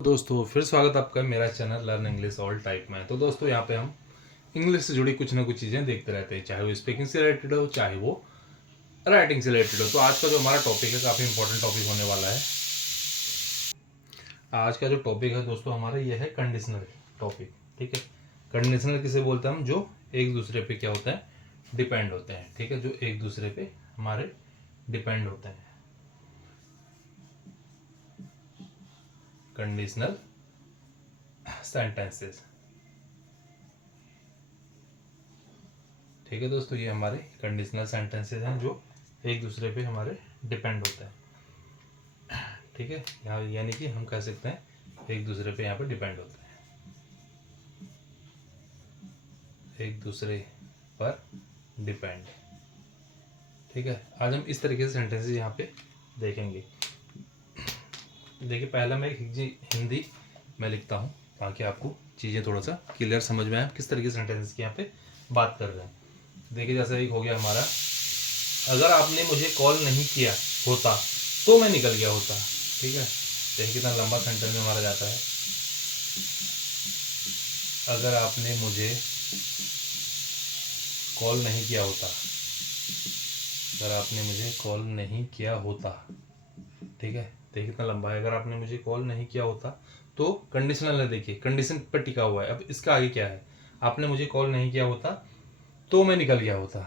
दोस्तों फिर स्वागत आपका मेरा channel learn English all type में। तो दोस्तों यहाँ पे हम इंग्लिश से जुड़ी कुछ ना कुछ चीज़ें देखते रहते हैं, चाहे वो स्पीकिंग से रिलेटेड हो चाहे वो राइटिंग से रिलेटेड हो। तो आज का जो हमारा टॉपिक है काफ़ी इंपॉर्टेंट टॉपिक होने वाला है। आज का जो टॉपिक है दोस्तों हमारा ये है कंडीशनल टॉपिक। ठीक है, कंडीशनल किसे बोलते हैं हम, जो एक दूसरे पे क्या होता है, डिपेंड होते हैं। ठीक है, जो एक दूसरे पे हमारे डिपेंड होते हैं, कंडीशनल सेंटेंसेस। ठीक है दोस्तों, ये हमारे कंडीशनल सेंटेंसेस हैं जो एक दूसरे पे हमारे डिपेंड होते हैं। ठीक है, यहाँ यानी कि हम कह सकते हैं एक दूसरे पे यहाँ पे डिपेंड होते हैं, एक दूसरे पर डिपेंड। ठीक है, आज हम इस तरीके से सेंटेंसेस यहाँ पे देखेंगे। देखिए, पहला मैं एक हिंदी में लिखता हूँ ताकि आपको चीज़ें थोड़ा सा क्लियर समझ में आए, किस तरीके से सेंटेंसेस की यहाँ पे बात कर रहे हैं। देखिए, जैसे एक हो गया हमारा, अगर आपने मुझे कॉल नहीं किया होता तो मैं निकल गया होता। ठीक है, देखिए कितना लंबा सेंटेंस में हमारा जाता है। अगर आपने मुझे कॉल नहीं किया होता, अगर आपने मुझे कॉल नहीं किया होता। ठीक है, देखिए कितना लंबा है। अगर आपने मुझे कॉल नहीं किया होता तो कंडीशनल है, देखिए कंडीशन पर टिका हुआ है। अब इसका आगे क्या है, आपने मुझे कॉल नहीं किया होता तो मैं निकल गया होता,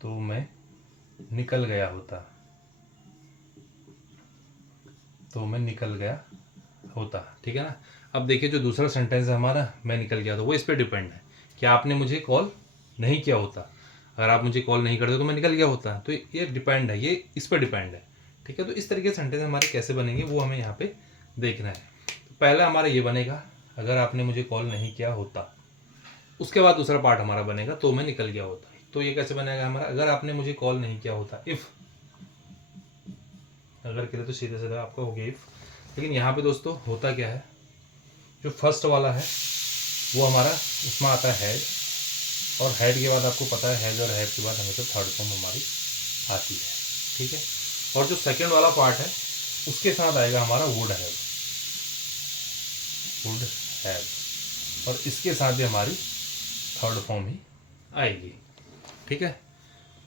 तो मैं निकल गया होता, तो मैं निकल गया होता। ठीक है ना। अब देखिए, जो दूसरा सेंटेंस है हमारा, मैं निकल गया था, वो इस पर डिपेंड है कि आपने मुझे कॉल नहीं किया होता। अगर आप मुझे कॉल नहीं करते तो मैं निकल गया होता, तो ये डिपेंड है, ये इस पर डिपेंड है। ठीक है, तो इस तरीके से सेंटेंस हमारे कैसे बनेंगे वो हमें यहाँ पे देखना है। तो पहला हमारा ये बनेगा, अगर आपने मुझे कॉल नहीं किया होता। उसके बाद दूसरा पार्ट हमारा बनेगा, तो मैं निकल गया होता। तो ये कैसे बनेगा हमारा, अगर आपने मुझे कॉल नहीं किया होता, इफ़। अगर के लिए तो सीधे सीधे आपका हो गया इफ़। लेकिन यहाँ पे दोस्तों होता क्या है, जो फर्स्ट वाला है वो हमारा उसमें आता है हेड, और हेड के बाद आपको पता है हेड और हेड के बाद हमेशा थर्ड फॉर्म हमारी आती है। ठीक है, और जो सेकंड वाला पार्ट है उसके साथ आएगा हमारा वुड हैव, वुड हैव, और इसके साथ भी हमारी थर्ड फॉर्म ही आएगी। ठीक है,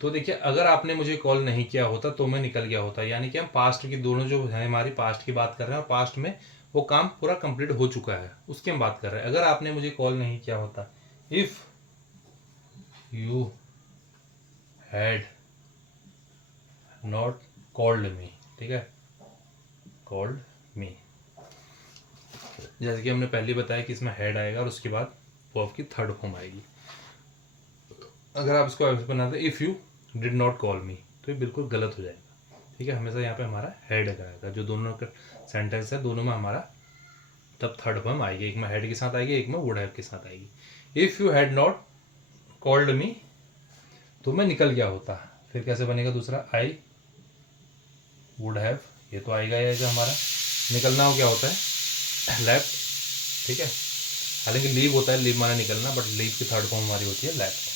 तो देखिए, अगर आपने मुझे कॉल नहीं किया होता तो मैं निकल गया होता, यानी कि हम पास्ट की दोनों जो है हमारी पास्ट की बात कर रहे हैं, और पास्ट में वो काम पूरा कंप्लीट हो चुका है उसकी हम बात कर रहे हैं। अगर आपने मुझे कॉल नहीं किया होता, if you had not called me. ठीक है, कॉल्ड मी, जैसे कि हमने पहले बताया कि इसमें हेड आएगा और उसके बाद वो आपकी थर्ड फॉर्म आएगी। अगर आप इसको ऐसे बनाते if you did not call मी, तो ये बिल्कुल गलत हो जाएगा। ठीक है, हमेशा यहाँ पे हमारा हेड आएगा, जो दोनों का सेंटेंस है दोनों में हमारा तब थर्ड फॉर्म आएगी, एक में हेड के साथ आएगी, एक में वुड हैव के साथ आएगी। If you had not called me, तो मैं निकल गया होता। फिर कैसे बनेगा दूसरा, आई वुड हैव, ये तो आएगा ही आएगा हमारा। निकलना हो क्या होता है, लेफ्ट। ठीक है, हालांकि लीव होता है, लीव माना निकलना, बट लीव की थर्ड फॉर्म हमारी होती है left,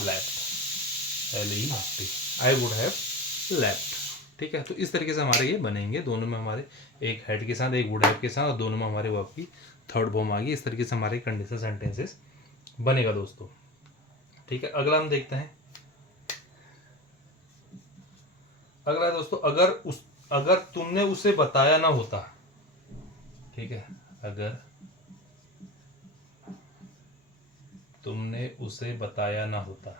left, LEFT, I would have left. ठीक है, तो इस तरीके से हमारे ये बनेंगे, दोनों में हमारे एक हेड के साथ एक वुड हैव के साथ, और दोनों में हमारे वर्ब की थर्ड फॉर्म आ गई। इस तरीके से हमारे कंडीशनल सेंटेंसेस बनेगा दोस्तों। ठीक है, अगला हम देखते हैं। अगला है दोस्तों, अगर तुमने उसे बताया ना होता। ठीक है, अगर तुमने उसे बताया ना होता,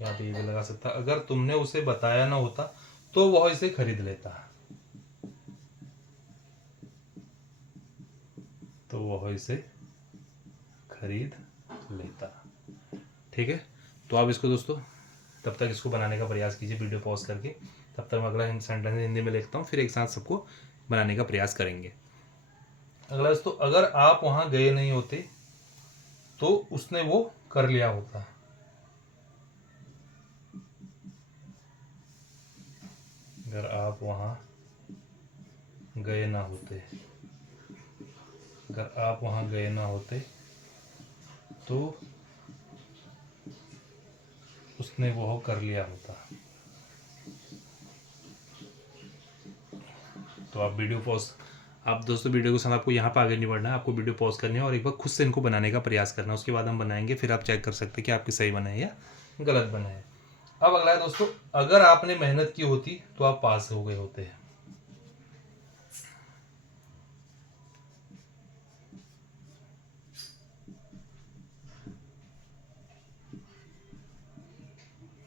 यहाँ पे ये भी लगा सकता, अगर तुमने उसे बताया ना होता तो वह इसे खरीद लेता, तो वह इसे खरीद लेता। ठीक है, तो आप इसको दोस्तों तब तक इसको बनाने का प्रयास कीजिए वीडियो पॉज करके। तब तक मैं अगला सेंटेंस हिंदी में लिखता हूँ, फिर एक साथ सबको बनाने का प्रयास करेंगे। अगला दोस्तों, अगर आप वहां गए नहीं होते तो उसने वो कर लिया होता। अगर आप वहां गए ना होते, अगर आप वहां गए ना होते तो उसने वो कर लिया होता। तो आप वीडियो पॉज, आप दोस्तों वीडियो के साथ आपको यहाँ पर आगे नहीं बढ़ना है, आपको वीडियो पॉज करनी है और एक बार खुद से इनको बनाने का प्रयास करना है। उसके बाद हम बनाएंगे, फिर आप चेक कर सकते हैं कि आपके सही बने हैं या गलत बने हैं। अब अगला है दोस्तों, अगर आपने मेहनत की होती तो आप पास हो गए होते हैं।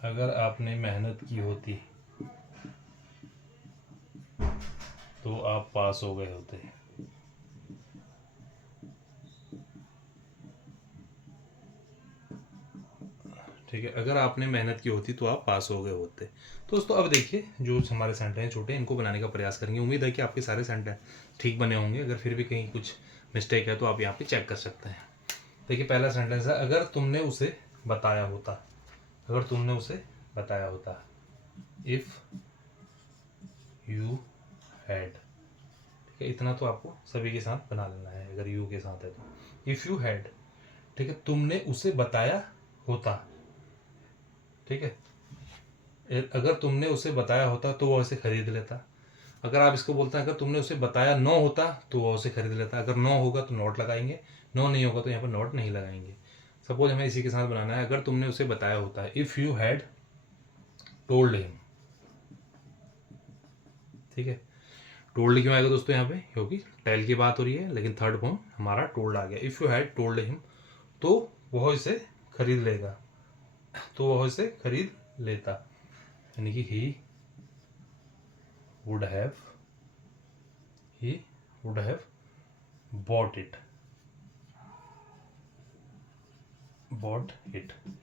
अगर आपने मेहनत की होती तो आप पास हो गए होते हैं। ठीक है, अगर आपने मेहनत की होती तो आप पास हो गए होते। तो दोस्तों अब देखिए, जो हमारे सेंटेंस छोटे हैं इनको बनाने का प्रयास करेंगे। उम्मीद है कि आपके सारे सेंटेंस ठीक बने होंगे। अगर फिर भी कहीं कुछ मिस्टेक है तो आप यहाँ पे चेक कर सकते हैं। देखिए पहला सेंटेंस है, अगर तुमने उसे बताया होता। अगर तुमने उसे बताया होता, इफ़ यू हैड। ठीक है, इतना तो आपको सभी के साथ बना लेना है अगर यू के साथ है तो। इफ़ यू हैड, ठीक है, तुमने उसे बताया होता। ठीक है, अगर तुमने उसे बताया होता तो वो उसे खरीद लेता। अगर आप इसको बोलते हैं अगर तुमने उसे बताया नो होता तो वो उसे खरीद लेता। अगर नो होगा तो नोट लगाएंगे, नो नहीं होगा तो यहाँ पर नोट नहीं लगाएंगे। सपोज हमें इसी के साथ बनाना है, अगर तुमने उसे बताया होता है, if you had told him. ठीक है, टोल्ड क्यों आएगा दोस्तों यहाँ पे, क्योंकि टेल की बात हो रही है, लेकिन थर्ड फॉर्म हमारा टोल्ड आ गया। If you had told him, तो वह इसे खरीद लेगा, तो वह इसे खरीद लेता, यानी कि ही वुड हैव bought it।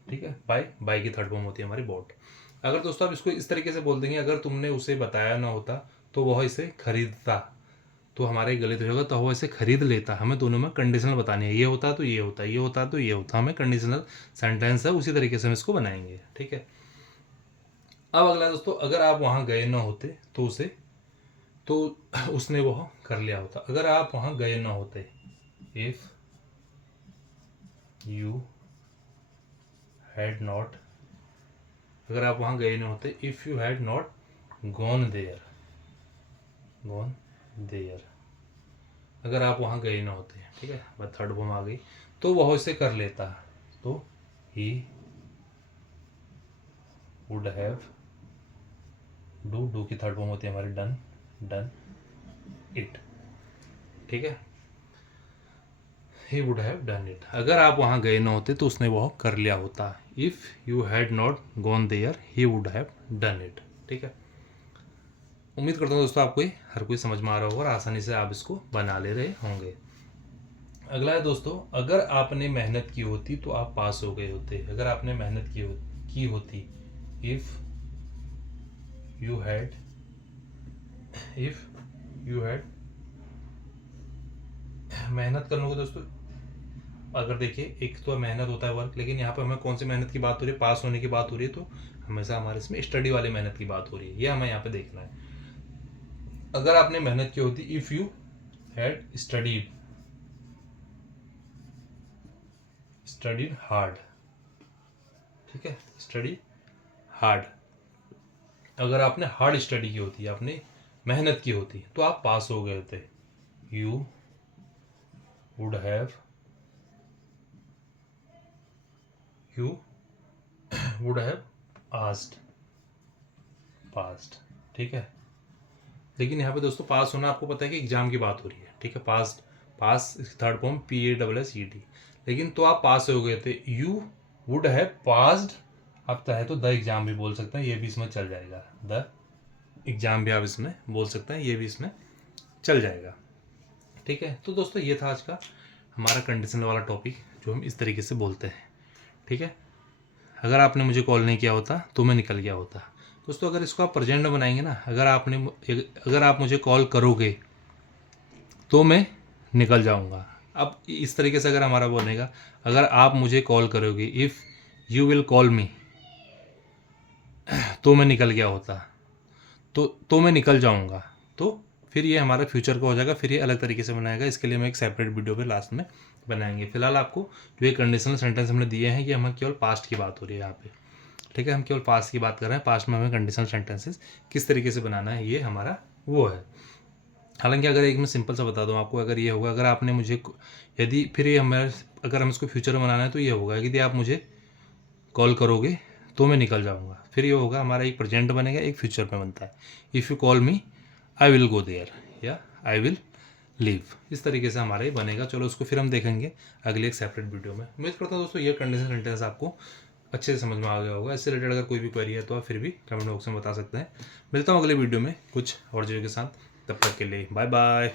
ठीक है, बाय की थर्ड फॉर्म होती है हमारी बॉट। अगर दोस्तों आप इसको इस तरीके से बोल देंगे, अगर तुमने उसे बताया ना होता तो वह इसे खरीदता, तो हमारे गलत हो जाएगा, तो वह इसे खरीद लेता। हमें दोनों में कंडीशनल बतानी है, ये होता तो ये होता, ये होता तो ये होता। हमें कंडीशनल सेंटेंस है, उसी तरीके से हम इसको बनाएंगे। ठीक है, अब अगला दोस्तों, अगर आप वहाँ गए ना होते तो उसने वह कर लिया होता। अगर आप वहाँ गए ना होते, इफ यू हैड नॉट, अगर आप वहाँ गए ना होते, if you had not gone there, अगर आप वहाँ गए ना होते। ठीक है, बस थर्ड फॉर्म आ गई, तो वह इसे कर लेता, तो ही वुड हैव, डू की थर्ड फॉर्म होती है हमारी डन इट। ठीक है, ही वुड हैव डन इट। अगर आप वहाँ गए ना होते तो उसने वह कर लिया होता। If you had not gone there he would have done it. ठीक है, उम्मीद करता हूँ दोस्तों आपको हर कोई समझ में आ रहा होगा और आसानी से आप इसको बना ले रहे होंगे। अगला है दोस्तों, अगर आपने मेहनत की होती तो आप पास हो गए होते। अगर आपने मेहनत की होती, इफ़ यू हैड मेहनत करने को दोस्तों, अगर देखिए एक तो मेहनत होता है वर्क, लेकिन यहाँ पर हमें कौन सी मेहनत की बात हो रही है, पास होने की बात हो रही है, तो हमेशा हमारे इसमें स्टडी वाली मेहनत की बात हो रही है, ये हमें यहाँ पे देखना है। अगर आपने मेहनत की होती, if you had studied hard. ठीक है, स्टडी हार्ड, अगर आपने हार्ड स्टडी की होती, आपने मेहनत की होती, तो आप पास हो गए होते। You would have past. ठीक है, लेकिन यहाँ पे दोस्तों पास होना आपको पता है कि एग्जाम की बात हो रही है। ठीक है, पास थर्ड फॉर्म PASSED, लेकिन तो आप पास हो गए थे। यू वुड हैव पास्ड, आप चाहे तो द एग्जाम भी बोल सकते हैं, ये भी इसमें चल जाएगा। द एग्जाम भी आप इसमें बोल सकते हैं, ये भी इसमें चल जाएगा। ठीक है, तो दोस्तों ये था आज का हमारा कंडीशनल वाला टॉपिक, जो हम इस तरीके से बोलते हैं। ठीक है, अगर आपने मुझे कॉल नहीं किया होता तो मैं निकल गया होता। दोस्तों अगर इसको आप प्रेजेंट में बनाएंगे ना, अगर आप मुझे कॉल करोगे तो मैं निकल जाऊंगा। अब इस तरीके से अगर हमारा बनेगा, अगर आप मुझे कॉल करोगे, इफ़ यू विल कॉल मी, तो मैं निकल गया होता, तो मैं निकल जाऊंगा। तो फिर ये हमारा फ्यूचर का हो जाएगा, फिर ये अलग तरीके से बनाएगा। इसके लिए मैं एक सेपरेट वीडियो पे लास्ट में बनाएंगे। फिलहाल आपको जो ये कंडीशनल सेंटेंस हमने दिए हैं, ये हमें केवल पास्ट की बात हो रही है यहाँ पे। ठीक है, हम केवल पास्ट की बात कर रहे हैं, पास्ट में हमें कंडीशनल सेंटेंसेस किस तरीके से बनाना है, ये हमारा वो है। हालांकि अगर एक मैं सिंपल सा बता दूं आपको, अगर ये होगा, अगर आपने मुझे यदि फिर ये हमारे, अगर हम इसको फ्यूचर में बनाना है तो ये होगा कि यदि आप मुझे कॉल करोगे तो मैं निकल जाऊंगा। फिर ये होगा हमारा एक प्रेजेंट बनेगा, एक फ्यूचर में बनता है। If you call me I will go there या आई विल लीव, इस तरीके से हमारा ये बनेगा। चलो उसको फिर हम देखेंगे अगली एक सेपरेट वीडियो में। उम्मीद करता हूँ दोस्तों ये कंडीशन सेंटेंस आपको अच्छे से समझ में आ गया होगा। इससे रिलेटेड अगर कोई भी क्वेरी है तो आप फिर भी कमेंट बॉक्स में बता सकते हैं। मिलता हूँ अगले वीडियो में कुछ और चीज़ों के साथ, तब तक के लिए बाय बाय।